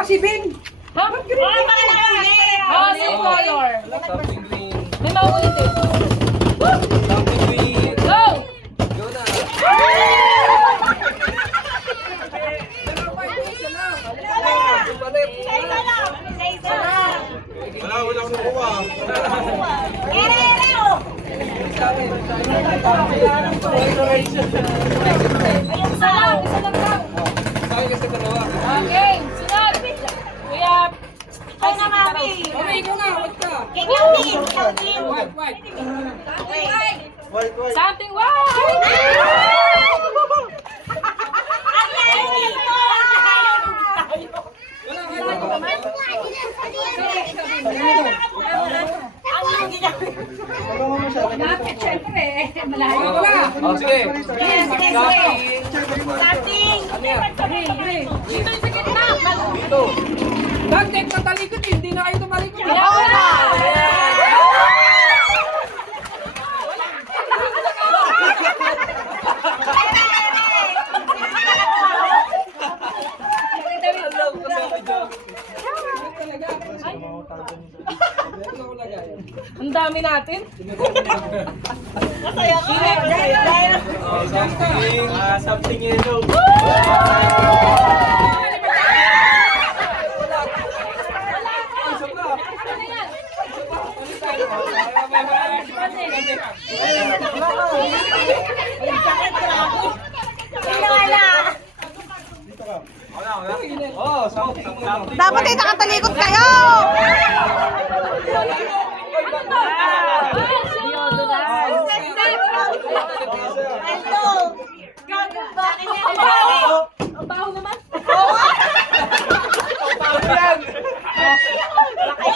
pa si Ben. Ha? Same color. Something green. May maulit eh. Something green. Go! Go na. Wala akong nakuha. Isa lang daw. Sa akin kasi dalawa. Okay, sunod. Kuya. Ay na, mami. Okay, ikaw na. Wait ka. Ikaw din. Ikaw din. White, white. White, white. Something white. Ang layo dito. Ang lugi na. Bakit? Siyempre. Malayo. Wala. Oh, sige. Starting. Ano yan? Dito yung sa gitna. Dito. Dante, patalikod eh. Hindi na kayo tumalikod. Kaya wala. Ang dami natin. Masaya ko. Oh, something yellow. Oh, something. Dapat ay nakatalikod kayo! Hello. Bakit hindi